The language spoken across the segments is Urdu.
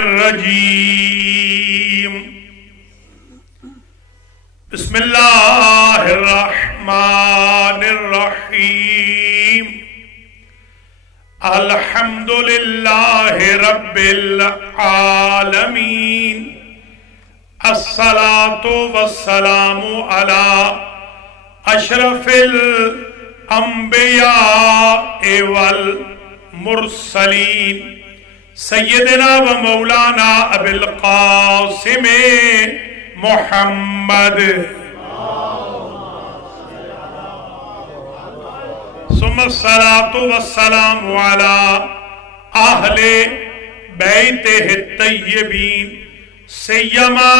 الرجیم بسم اللہ الرحمن الرحیم الحمد للہ رب العالمین الصلاة والسلام علی اشرف الانبیاء والمرسلین سیدنا و مولانا ابی القاسم محمد ثم الصلاة والسلام علی اہل بیتہ الطیبین سیما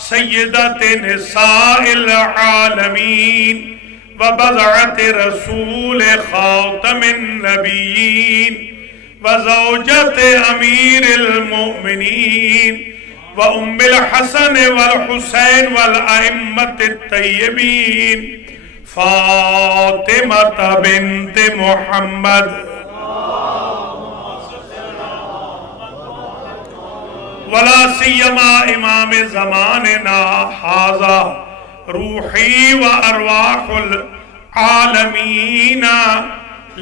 سیدت نساء العالمین وبضعت رسول خاتم النبیین وزوجت امیر المؤمنین وام الحسن والحسین والائمة الطیبین فاطمة بنت محمد ولا سیما امام زماننا ھذا روحی و ارواح العالمین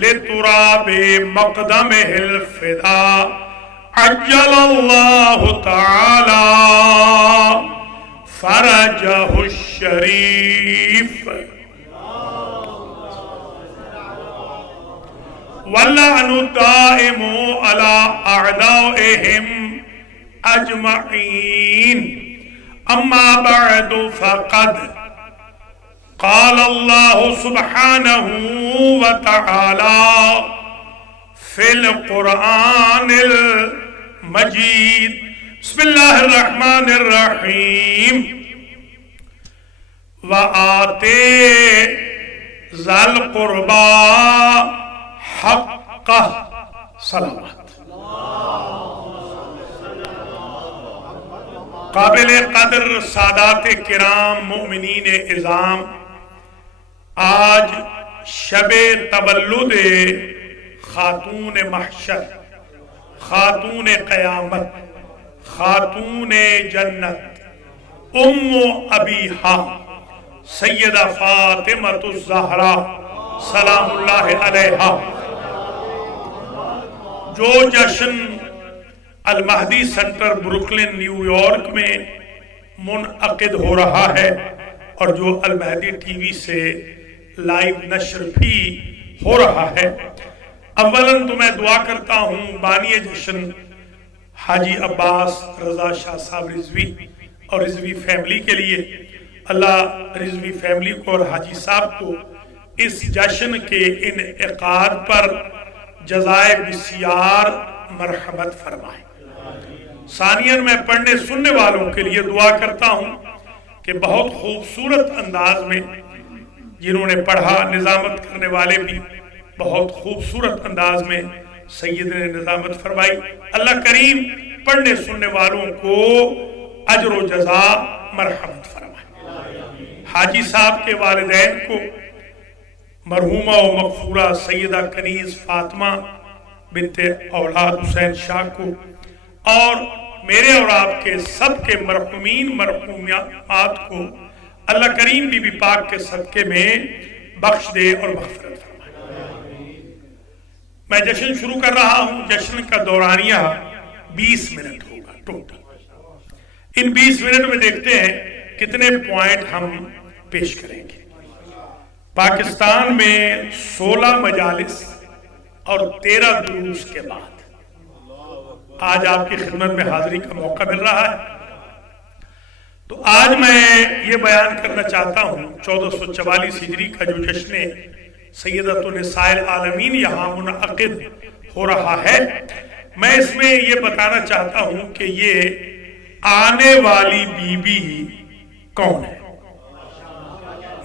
لتراب مقدمہ الفداء عجل اللہ تعالی فرجہ الشریف واللعن الدائم على اعدائهم اجمعین اما بعد فقد قال اللہ سبحانہ وتعالی فی القرآن المجید بسم اللہ الرحمن الرحیم وآتے ذی القربى حقہ صلوات قابل قدر سادات کرام مومنین اعظام، آج شب تولد خاتون محشر، خاتون قیامت، خاتون جنت، ام ابیہا سیدہ فاطمۃ الزہرا سلام اللہ علیہا، جو جشن المہدی سینٹر بروکلن نیو یارک میں منعقد ہو رہا ہے اور جو المہدی ٹی وی سے لائیو نشر بھی ہو رہا ہے، اولاً تو میں دعا کرتا ہوں بانی جشن حاجی عباس رضا شاہ صاحب رضوی اور رضوی فیملی کے لیے، اللہ رضوی فیملی کو اور حاجی صاحب کو اس جشن کے انعقاد پر جزائے بسیار مرحمت فرمائے۔ ثانیاً میں پڑھنے سننے والوں کے لیے دعا کرتا ہوں کہ بہت خوبصورت انداز میں جنہوں نے پڑھا، نظامت کرنے والے بھی بہت خوبصورت انداز میں سید نے نظامت فرمائی، اللہ کریم پڑھنے سننے والوں کو اجر و جزا مرحمت فرمائے۔ حاجی صاحب کے والدین کو، مرحومہ و مغفورہ سیدہ کنیز فاطمہ بنت اولاد حسین شاہ کو، اور میرے اور آپ کے سب کے مرحومین مرحومات کو اللہ کریم بی بی پاک کے صدقے میں بخش دے اور مغفرت فرمائے۔ میں جشن شروع کر رہا ہوں۔ جشن کا دورانیہ 20 منٹ ہوگا ٹوٹل۔ ان 20 منٹ میں دیکھتے ہیں کتنے پوائنٹ ہم پیش کریں گے۔ پاکستان میں 16 مجالس اور 13 دروس کے بعد آج آپ کی خدمت میں حاضری کا موقع مل رہا ہے، تو آج میں یہ بیان کرنا چاہتا ہوں 1444 ہجری کا جو جشن سیدۃ النساء العالمین یہاں منعقد ہو رہا ہے، میں اس میں یہ بتانا چاہتا ہوں کہ یہ آنے والی بی بی کون ہے،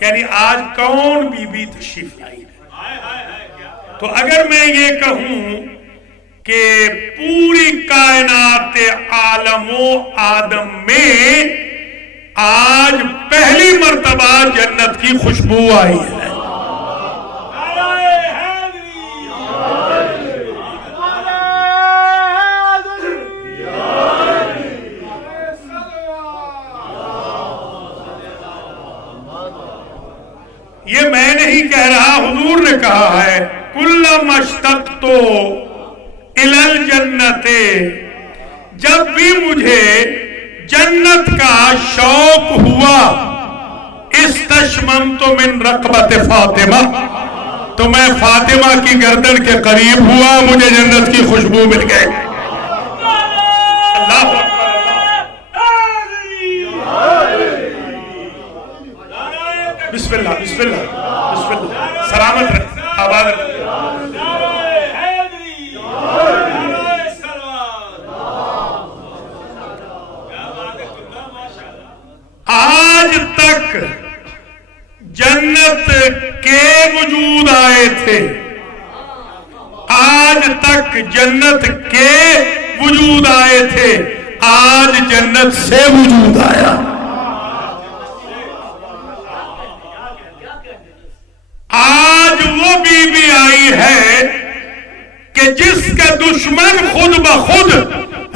یعنی آج کون بی بی تشریف لائی ہے۔ تو اگر میں یہ کہوں کہ پوری کائنات عالم و آدم میں آج پہلی مرتبہ جنت کی خوشبو آئی ہے، کہا ہے کلما اشتقت الی الجنت، جب بھی مجھے جنت کا شوق ہوا، استشممت من رقبت فاطمہ، تو میں فاطمہ کی گردن کے قریب ہوا، مجھے جنت کی خوشبو مل گئی۔ اللہ بسم اللہ بسم اللہ بسم اللہ، سلامت رہے، آباد رہے۔ آج تک جنت کے وجود آئے تھے، آج تک جنت کے وجود آئے تھے، آج جنت سے وجود آیا۔ آج وہ بی بی آئی ہے کہ جس کا دشمن خود بخود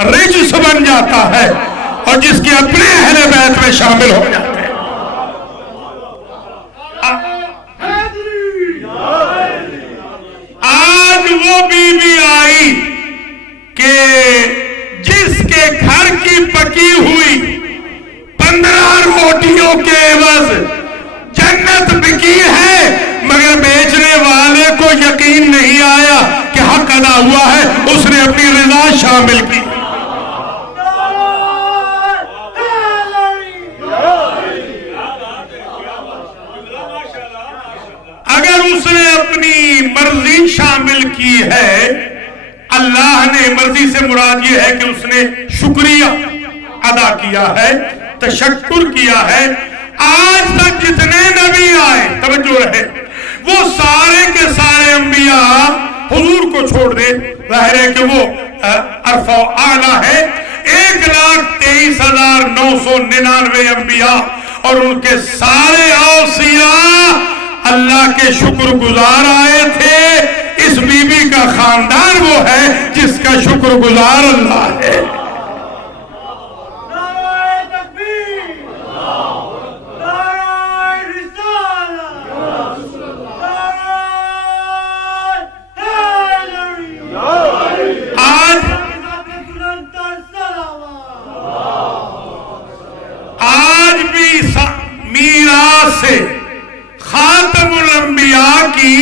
رجس بن جاتا ہے اور جس کے اپنے اہل بیت میں شامل ہو جاتے ہیں۔ آج وہ بی بی آئی کہ جس کے گھر کی پکی ہوئی 15 روٹیوں کے عوض جنت بکی ہے، مگر بیچنے والے کو یقین نہیں آیا کہ حق ادا ہوا ہے، اس نے اپنی رضا شامل کی۔ اگر اس نے اپنی مرضی شامل کی ہے، اللہ نے مرضی سے مراد یہ ہے کہ اس نے شکریہ ادا کیا ہے، تشکر کیا ہے۔ آج تک جتنے نبی آئے، توجہ رہے، وہ سارے کے سارے انبیاء حضور کو چھوڑ دے، ظاہر ہے کہ وہ عرفہ و اعلیٰ ہے، 1,23,999 انبیاء اور ان کے سارے اوصیاء اللہ کے شکر گزار آئے تھے۔ اس بی بی کا خاندان وہ ہے جس کا شکر گزار اللہ ہے۔ آج بھی میراث سے خاتم الانبیاء کی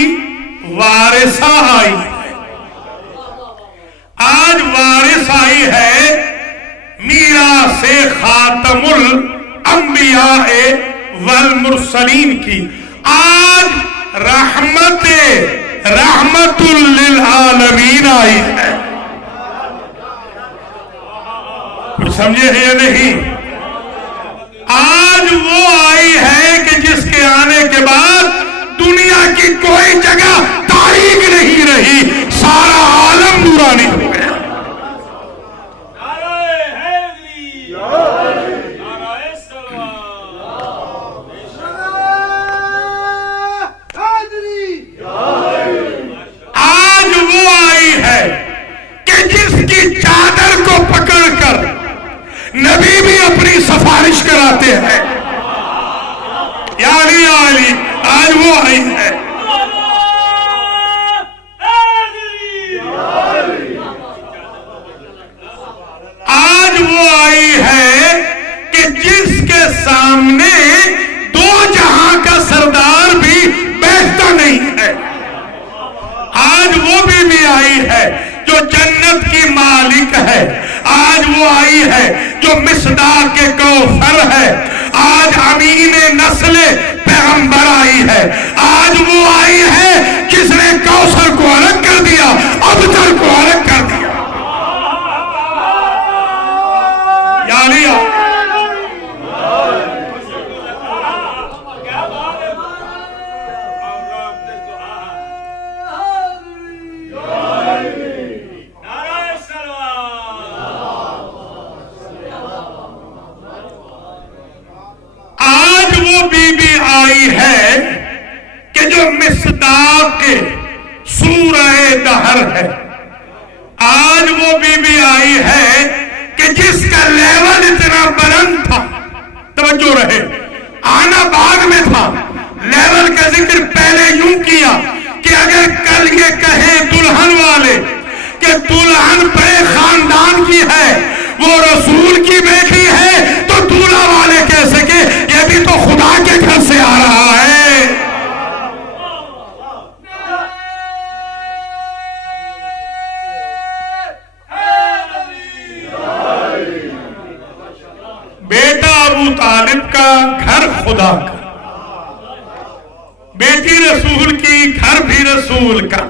وارثہ آئی ہے، آج وارث آئی ہے میراث سے خاتم الانبیاء والمرسلین کی۔ آج رحمت للعالمین آئی ہے۔ کچھ سمجھے ہیں یا نہیں؟ آج وہ آئی ہے کہ جس کے آنے کے بعد دنیا کی کوئی جگہ تاریک نہیں رہی، سارا عالم نورانی ہو گیا۔ آج وہ آئی ہے کہ جس کی چادر کو پکڑ کر نبی بھی اپنی سفارش کراتے ہیں، یعنی علی، آج وہ آئی ہے۔ آج وہ آئی ہے کہ جس کے سامنے دو جہاں کا سردار بھی بیٹھتا نہیں ہے۔ آج وہ بھی آئی ہے جو جنت کی مالک ہے۔ آج وہ آئی ہے جو مصداق کے کوثر ہے۔ آج امین نسل پیغمبر آئی ہے۔ آج وہ آئی ہے جس نے کوثر کو الگ کر دیا، ابتر کو الگ کر دیا۔ یا لیا آئی ہے کہ جو مصداق سورہ دہر ہے۔ آج وہ بی بی آئی ہے کہ جس کا لیول اتنا بلند تھا، توجہ رہے، آنا بعد میں تھا، لیول کا ذکر پہلے یوں کیا کہ اگر کل یہ کہیں دلہن والے کہ دلہن بڑے خاندان کی ہے، وہ رسول کی بیٹی ہے، تو دولہا والے کیسے کہ یہ بھی تو خدا کے گھر سے آ رہا ہے۔ بیٹا ابو طالب کا، گھر خدا کا، بیٹی رسول کی، گھر بھی رسول کا۔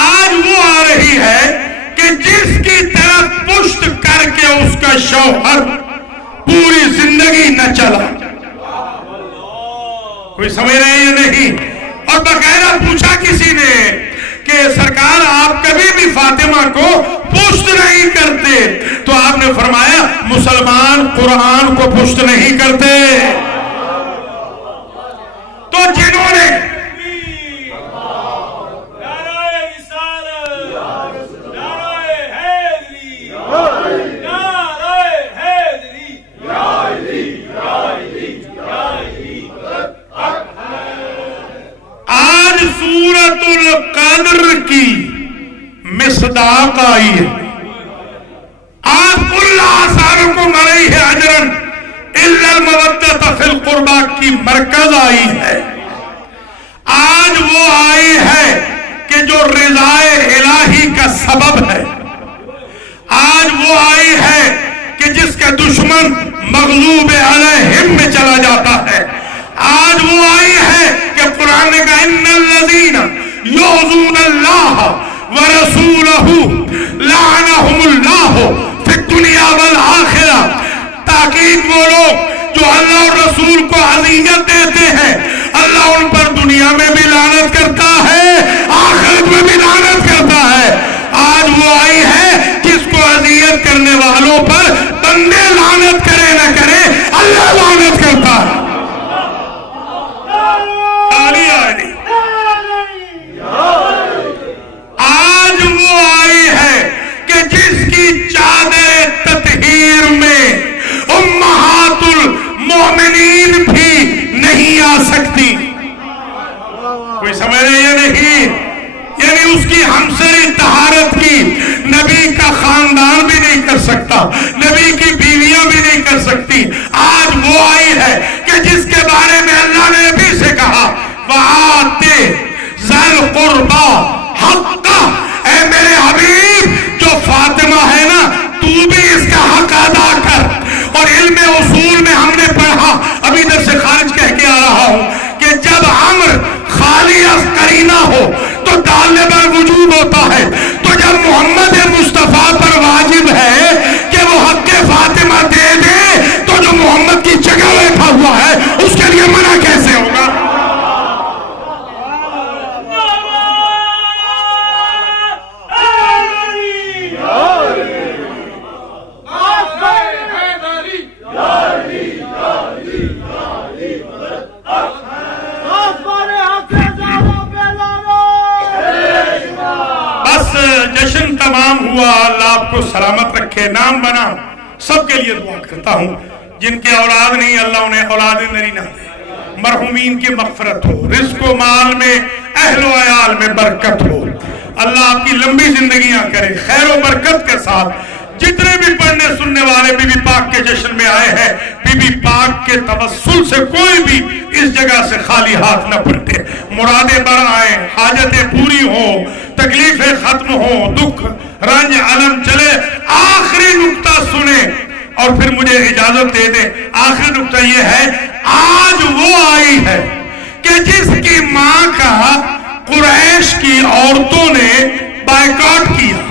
آج وہ آ رہی ہے کہ جس کی طرف پشت کر کے اس کا شوہر پوری زندگی نہ چلا۔ کوئی سمجھ رہے ہیں یا نہیں؟ اور باقاعدہ پوچھا کسی نے کہ سرکار آپ کبھی بھی فاطمہ کو پشت نہیں کرتے، تو آپ نے فرمایا مسلمان قرآن کو پشت نہیں کرتے۔ تو جنہوں نے آج سورۃ القدر کی مصداق آئی ہے، آج کل آثارکم علیہ اجرا الا المودۃ فی القربی کی مرکز آئی ہے۔ آج وہ آئی ہے کہ جو رضائے الہی کا سبب ہے۔ آج وہ آئی ہے کہ جس کا دشمن مغلوب علیہم میں چلا جاتا ہے۔ آج وہ آئی ہے کہ قرآن نے کہا ان الذین یؤذون اللہ ورسولہ لعنہم اللہ فی الدنیا والآخرہ۔ تاکید وہ لوگ جو اللہ اور رسول کو اذیت دیتے ہیں، اللہ ان پر دنیا میں بھی لعنت کرتا ہے، آخرت میں بھی لعنت کرتا ہے۔ آج وہ آئی ہے جس کو اذیت کرنے والوں پر بندے لعنت کرے نہ کرے، اللہ لعنت کرتا ہے۔ آج وہ آئی ہے کہ جس کی چادر تطہیر میں امہات المومنین بھی نہیں آ سکتی۔ کوئی سمجھ رہے یا نہیں؟ یعنی اس کی ہمسری طہارت کی نبی کا خاندان بھی نہیں کر سکتا، نبی کی بیویاں بھی نہیں کر سکتی۔ آج وہ آئی ہے کہ جس کے بارے میں اللہ نے نبی سے کہا وَآتِ ذَا الْقُرْبَى حَقَّهُ، اے میرے حبیب جو فاطمہ ہے نا، تو بھی اس کا حق ادا کر۔ اور علم اصول میں ہم نے پڑھا، ابھی در سے خارج کہہ کے آ رہا ہوں کہ جب امر خالی از قرینہ ہو تو ڈالنے پر وجوب ہوتا ہے، تو جب محمد مصطفیٰ پر واجب ہے کہ وہ حق فاطمہ دے دے، تو جو محمد کی جگہ بیٹھا ہوا ہے اس کے لیے منع کیسے ہوگا؟ جشن تمام ہوا، اللہ آپ کو سلامت رکھے، نام بنا۔ سب کے لیے دعا کرتا ہوں جن کے اولاد نہیں، اللہ انہیں اولاد نرینہ دے، مرحومین کی مغفرت ہو، رزق و مال میں، اہل و عیال میں برکت ہو، اللہ آپ کی لمبی زندگیاں کرے خیر و برکت کے ساتھ۔ جتنے بھی پڑھنے سننے والے بی بی پاک کے جشن میں آئے ہیں، بی بی پاک کے توسل سے کوئی بھی اس جگہ سے خالی ہاتھ نہ پلٹے، مرادیں بر آئیں، حاجتیں پوری ہوں، تکلیفیں ختم ہوں، دکھ رنج علم چلے۔ آخری نکتہ سنیں اور پھر مجھے اجازت دے دیں۔ آخری نکتہ یہ ہے، آج وہ آئی ہے کہ جس کی ماں کا قریش کی عورتوں نے بائیکاٹ کیا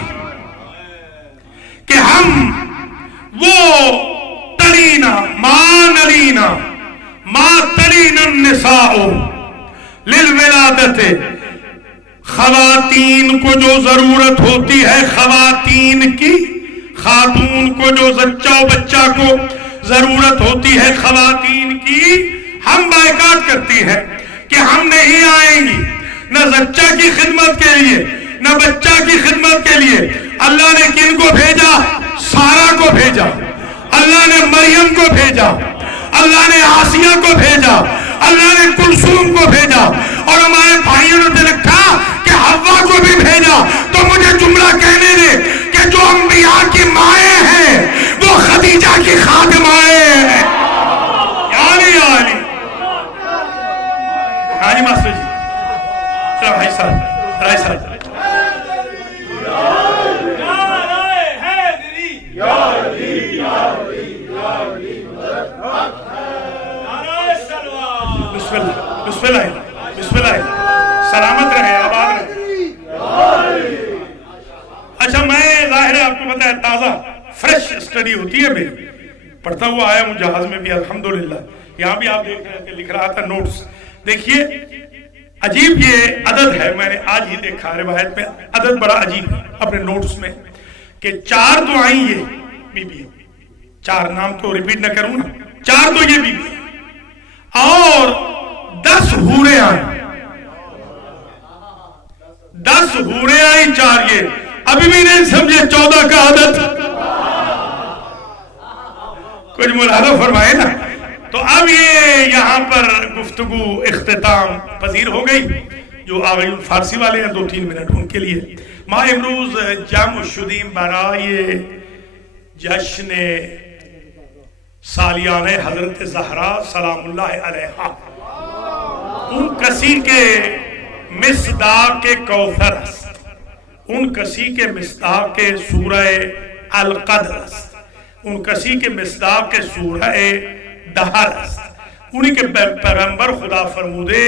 کہ ہم وہ تلینا ما نلینا ما تلین النساء للولادت، خواتین کو جو ضرورت ہوتی ہے، خواتین کی، خاتون کو جو زچہ و بچہ کو ضرورت ہوتی ہے خواتین کی، ہم بائیکاٹ کرتی ہیں کہ ہم نہیں آئیں گی، نہ زچہ کی خدمت کے لیے نہ بچہ کی خدمت کے لیے۔ اللہ نے کن کو بھیجا؟ سارا کو بھیجا، اللہ نے مریم کو بھیجا، اللہ نے آسیہ کو بھیجا، اللہ نے کلثوم کو بھیجا، اور ہمارے بھائیوں نے لکھا کہ حوا کو بھی بھیجا. تو مجھے جملہ کہنے دے کہ جو انبیاء کی مائیں ہیں وہ خدیجہ کی خادمائیں ہیں. یعنی ماسٹر جی بھائی صاحب رائے صاحب بسم اللہ سلامت رہے آباد رہے. اچھا میں ظاہر ہے آپ کو پتا ہے تازہ فریش اسٹڈی ہوتی ہے میری, پڑھتا ہوا آیا ہوں جہاز میں بھی الحمدللہ. یہاں بھی آپ دیکھ رہے تھے لکھ رہا تھا نوٹس. دیکھیے عجیب یہ عدد ہے, میں نے آج ہی دیکھا روایت میں عدد بڑا عجیب ہے اپنے نوٹس میں کہ 4 تو آئیں یہ بی بی, 4 نام تو ریپیٹ نہ کروں نا, 4 تو یہ بی بی اور 10 حوریں آئیں, 10 حوریں آئیں 4 یہ. ابھی بھی نہیں سمجھے 14 کا عدد, کچھ ملاحظہ فرمائے نا. تو اب یہ یہاں پر گفتگو اختتام پذیر ہو گئی. جو آغائی فارسی والے ہیں 2-3 منٹ ان کے لیے. ما امروز جمع شدیم برای جشن سالیانہ حضرت زہرا سلام اللہ علیہا. ان کسی کے مصداق کوثر است, ان کسی کے مصداق سورہ القدر است, ان کسی کے مصداق سورہ دہر است. انہی کے پیغمبر خدا فرمودے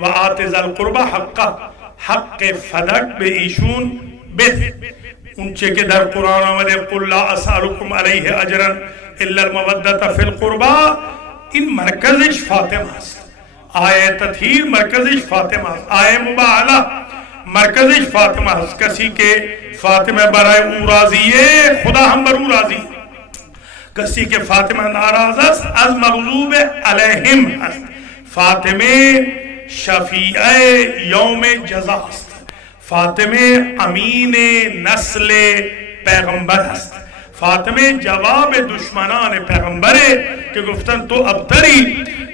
وَآتِ ذَا الْقُرْبَ حق فدق بے ایشون بد. انچے کے در قرآن آمدے قُلْ لَا أَسْأَلُكُمْ عَلَيْهِ أَجْرًا إِلَّا الْمَوَدَّةَ فِي الْقُرْبَى. ان مرکزش فاطمہ است, آئے تطہیر مرکزش فاطمہ است, آئے مباہلہ مرکزش فاطمہ است. کسی کے فاطمہ برائے او راضی ہے خدا ہم بر او راضی, کسی کے فاطمہ ناراض است از مغضوب علیہم است. فاطمہ شفیع یوم جزا است, فاطمہ امین نسل پیغمبر است. فاطمہ جواب دشمنان پیغمبر کہ گفتن تو ابتری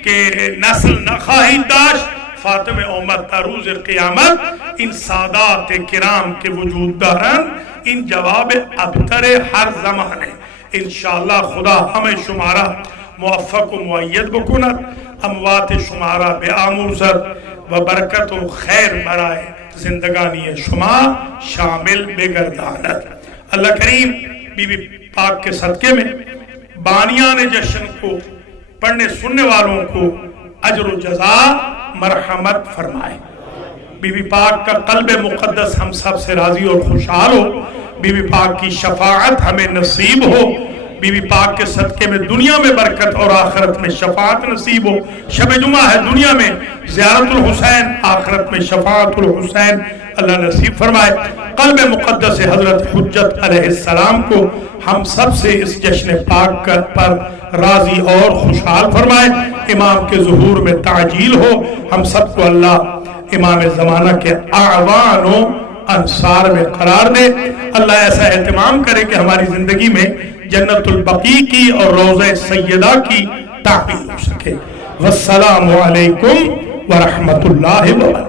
کہ نسل نخواہی داشت. فاطمہ امت روز قیامت ان سادات کرام کے وجود دارن, ان جواب ابتر ہر زمانے. انشاءاللہ خدا ہمیں شمارہ موفق و معید بکنت, اموات شمارہ بے آموزت و برکت و خیر برائے زندگانی شما شامل بگرداند. اللہ کریم بی بی پاک کے صدقے میں بانیان جشن کو پڑھنے سننے والوں کو اجر و جزا مرحمت فرمائے. بی بی پاک کا قلب مقدس ہم سب سے راضی اور خوشحال ہو. بی بی پاک کی شفاعت ہمیں نصیب ہو. بی بی پاک کے صدقے میں دنیا میں برکت اور آخرت میں شفاعت نصیب ہو. شب جمعہ ہے, دنیا میں زیارت الحسین, آخرت میں شفاعت الحسین اللہ نصیب فرمائے. قلب مقدس حضرت حجت علیہ السلام کو ہم سب سے اس جشن پاک پر راضی اور خوشحال فرمائے. امام کے ظہور میں تعجیل ہو. ہم سب کو اللہ امام زمانہ کے اعوان و انصار میں قرار دے. اللہ ایسا اہتمام کرے کہ ہماری زندگی میں جنت البقیع کی اور روضہ سیدہ کی تعمیر ہو سکے. والسلام علیکم ورحمۃ اللہ وبرکاتہ.